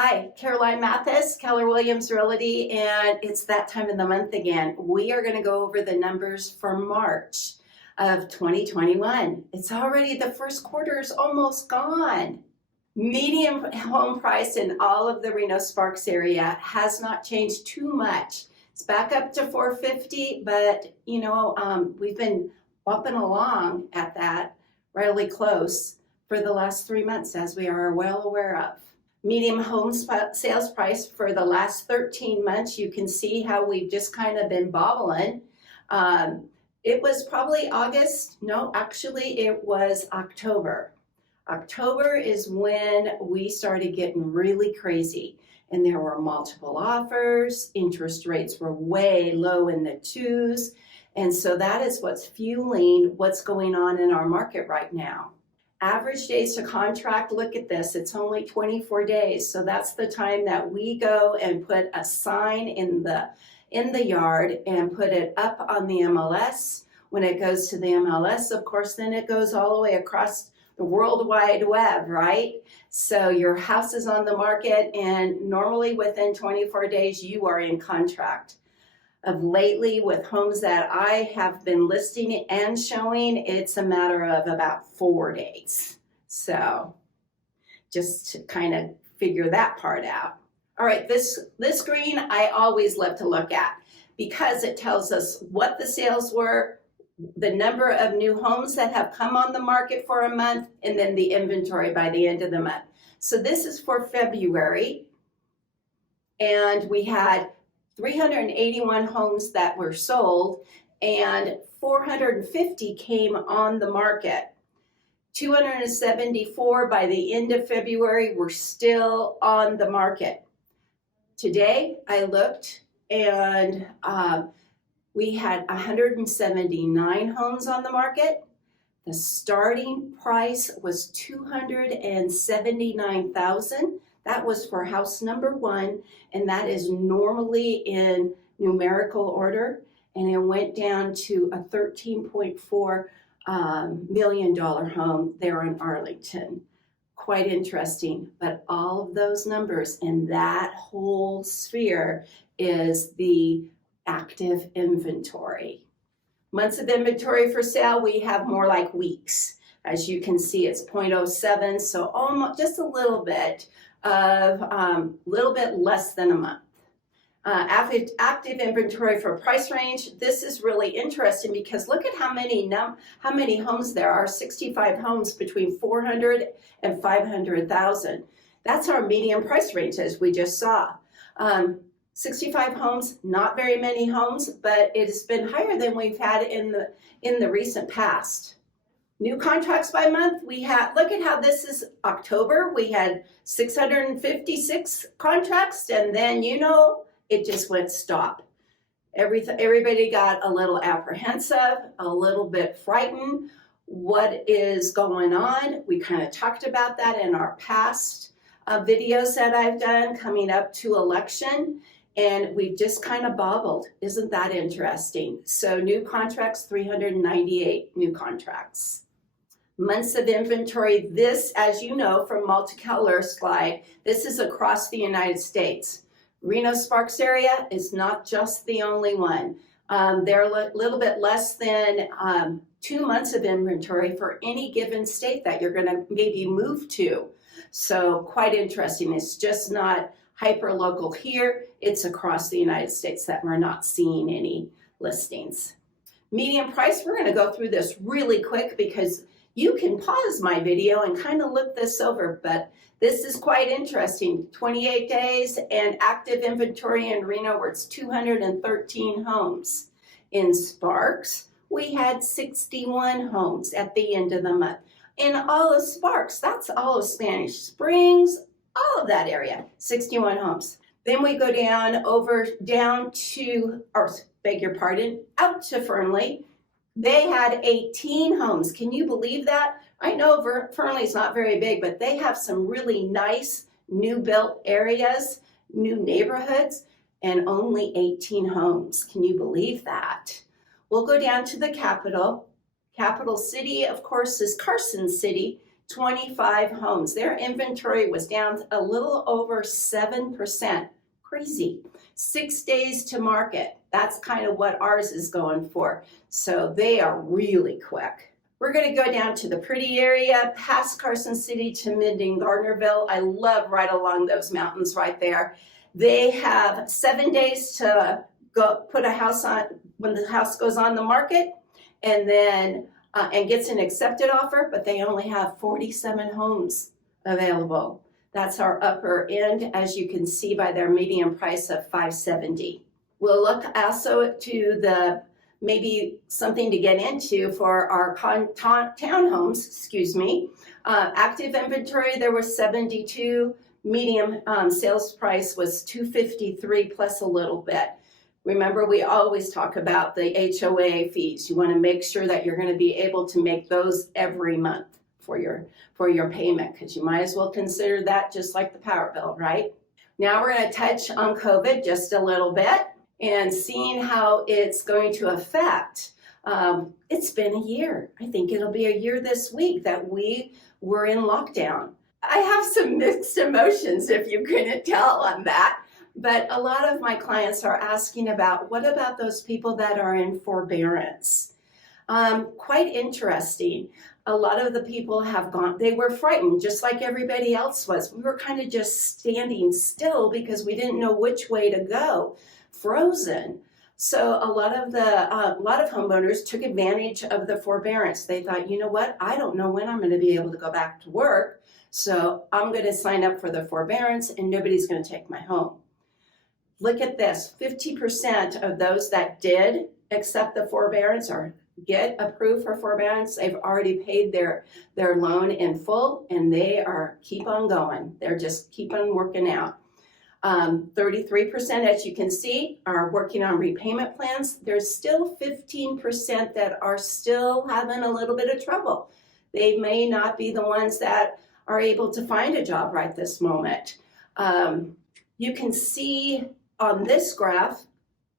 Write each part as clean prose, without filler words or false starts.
Hi, Caroline Mathis, Keller Williams Realty, and it's that time of the month again. We are going to go over the numbers for March of 2021. It's already the first quarter is almost gone. Median home price in all of the Reno Sparks area has not changed too much. It's back up to 450, but we've been bumping along at that really close for the last 3 months, as we are well aware of. Median home sales price for the last 13 months, you can see how we've just kind of been bobbling. It was probably August. No, actually it was October. October is when we started getting really crazy, and there were multiple offers. Interest rates were way low in the twos. And so that is what's fueling what's going on in our market right now. Average days to contract, look at this, it's only 24 days. So that's the time that we go and put a sign in the yard and put it up on the MLS. When it goes to the MLS, of course, then it goes all the way across the World Wide Web, right? So your house is on the market, and normally within 24 days, you are in contract. Of lately, with homes that I have been listing and showing, it's a matter of about 4 days. So just to kind of figure that part out. All right, this screen I always love to look at because it tells us what the sales were, the number of new homes that have come on the market for a month, and then the inventory by the end of the month. So this is for February, and we had 381 homes that were sold, and 450 came on the market. 274 by the end of February were still on the market. Today I looked, and we had 179 homes on the market. The starting price was $279,000. That was for house number one, and that is normally in numerical order, and it went down to a $13.4 million home there in Arlington. Quite interesting, but all of those numbers in that whole sphere is the active inventory. Months of inventory for sale, we have more like weeks. As you can see, it's 0.07, so almost just a little bit less than a month. Active inventory for price range. This is really interesting because look at how many homes there are. 65 homes between 400 and 500,000. That's our median price range, as we just saw. 65 homes, not very many homes, but it's been higher than we've had in the recent past. New contracts by month, we had, look at how this is October, we had 656 contracts, and then it just went stop. Everybody got a little apprehensive, a little bit frightened. What is going on? We kind of talked about that in our past videos that I've done coming up to election, and we've just kind of bobbled. Isn't that interesting? So new contracts, 398 new contracts. Months of inventory, this, as you know from multicolor slide, this is across the United States. Reno Sparks area is not just the only one. They're a little bit less than 2 months of inventory for any given state that you're gonna maybe move to. So quite interesting. It's just not hyper local here. It's across the United States that we're not seeing any listings. Median price, we're gonna go through this really quick because you can pause my video and kind of look this over, but this is quite interesting. 28 days and active inventory in Reno where it's 213 homes. In Sparks, we had 61 homes at the end of the month. In all of Sparks, that's all of Spanish Springs, all of that area, 61 homes. Then we go out to Fernley. They had 18 homes. Can you believe that? I know Fernley's not very big, but they have some really nice new built areas, new neighborhoods, and only 18 homes. Can you believe that? We'll go down to the capital. Capital city, of course, is Carson City. 25 homes. Their inventory was down a little over 7%. Crazy. 6 days to market. That's kind of what ours is going for. So they are really quick. We're going to go down to the pretty area, past Carson City to Minden, Gardnerville. I love right along those mountains right there. They have 7 days to go put a house on when the house goes on the market, and then and gets an accepted offer, but they only have 47 homes available. That's our upper end, as you can see by their median price of $570. We'll look also to the maybe something to get into for our townhomes, active inventory, there were 72. Medium sales price was $253 plus a little bit. Remember, we always talk about the HOA fees. You want to make sure that you're going to be able to make those every month for your payment, because you might as well consider that just like the power bill, right? Now we're going to touch on COVID just a little bit and seeing how it's going to affect. It's been a year. I think it'll be a year this week that we were in lockdown. I have some mixed emotions, if you couldn't tell on that. But a lot of my clients are asking about, what about those people that are in forbearance? Quite interesting. A lot of the people have they were frightened, just like everybody else was. We were kind of just standing still because we didn't know which way to go, frozen. So a lot of homeowners took advantage of the forbearance. They thought, you know what, I don't know when I'm going to be able to go back to work, so I'm going to sign up for the forbearance and nobody's going to take my home. Look at this, 50% of those that did accept the forbearance or get approved for forbearance, they've already paid their loan in full, and they keep on going. They're just keep on working out. 33%, as you can see, are working on repayment plans. There's still 15% that are still having a little bit of trouble. They may not be the ones that are able to find a job right this moment. You can see on this graph,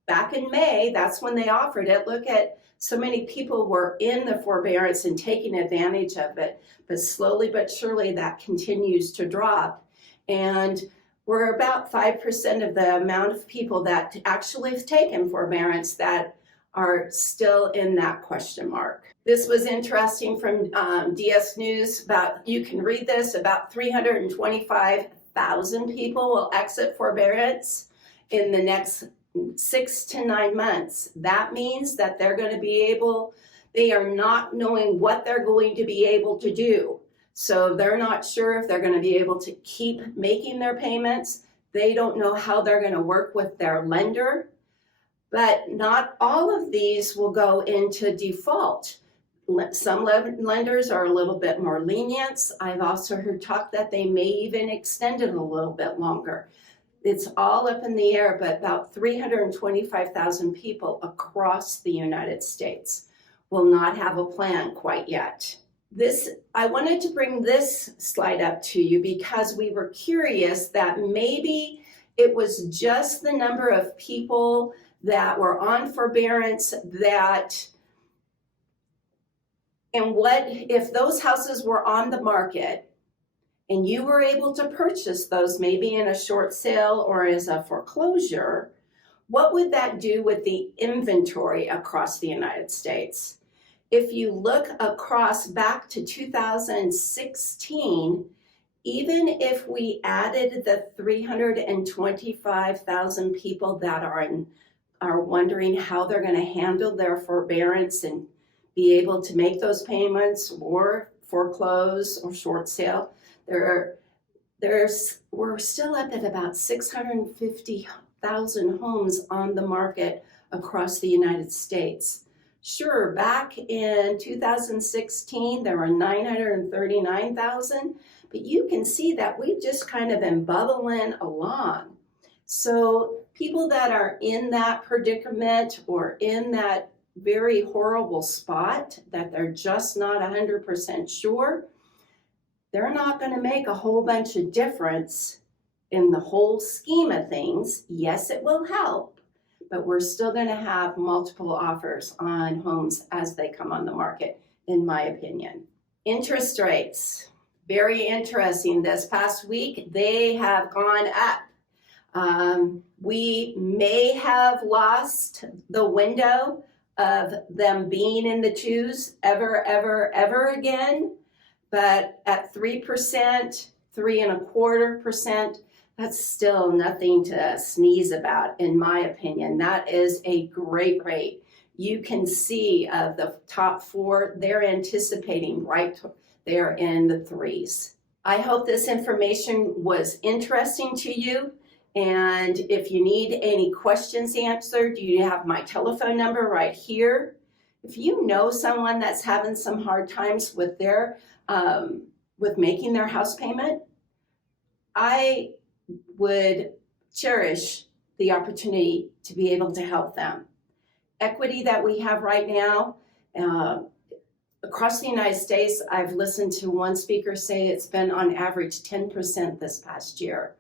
back in May, that's when they offered it. Look at so many people were in the forbearance and taking advantage of it, but slowly but surely that continues to drop. And we're about 5% of the amount of people that actually have taken forbearance that are still in that question mark. This was interesting from DS News. You can read this, about 325,000 people will exit forbearance in the next 6 to 9 months. That means that they are not knowing what they're going to be able to do. So they're not sure if they're going to be able to keep making their payments. They don't know how they're going to work with their lender. But not all of these will go into default. Some lenders are a little bit more lenient. I've also heard talk that they may even extend it a little bit longer. It's all up in the air, but about 325,000 people across the United States will not have a plan quite yet. I wanted to bring this slide up to you because we were curious that maybe it was just the number of people that were on forbearance and what if those houses were on the market and you were able to purchase those maybe in a short sale or as a foreclosure, what would that do with the inventory across the United States? If you look across back to 2016, even if we added the 325,000 people that are wondering how they're going to handle their forbearance and be able to make those payments or foreclose or short sale, we're still up at about 650,000 homes on the market across the United States. Sure, back in 2016, there were 939,000, but you can see that we've just kind of been bubbling along. So people that are in that predicament or in that very horrible spot that they're just not 100% sure, they're not going to make a whole bunch of difference in the whole scheme of things. Yes, it will help, but we're still going to have multiple offers on homes as they come on the market, in my opinion. Interest rates. Very interesting. This past week, they have gone up. We may have lost the window of them being in the twos ever again, but at 3%, 3.25%, that's still nothing to sneeze about, in my opinion. That is a great rate. You can see of the top four, they're anticipating right there in the threes. I hope this information was interesting to you. And if you need any questions answered, you have my telephone number right here. If you know someone that's having some hard times with their with making their house payment, I would cherish the opportunity to be able to help them. Equity that we have right now, across the United States, I've listened to one speaker say it's been on average 10% this past year.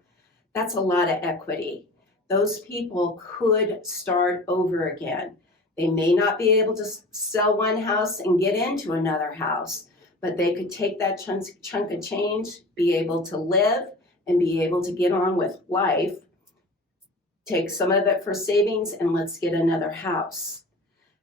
That's a lot of equity. Those people could start over again. They may not be able to sell one house and get into another house, but they could take that chunk of change, be able to live, and be able to get on with life, take some of it for savings, and let's get another house.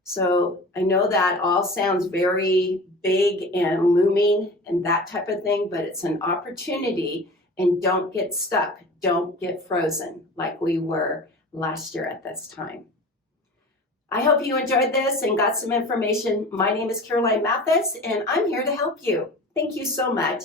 So I know that all sounds very big and looming and that type of thing, but it's an opportunity, and don't get stuck. Don't get frozen like we were last year at this time. I hope you enjoyed this and got some information. My name is Caroline Mathis, and I'm here to help you. Thank you so much.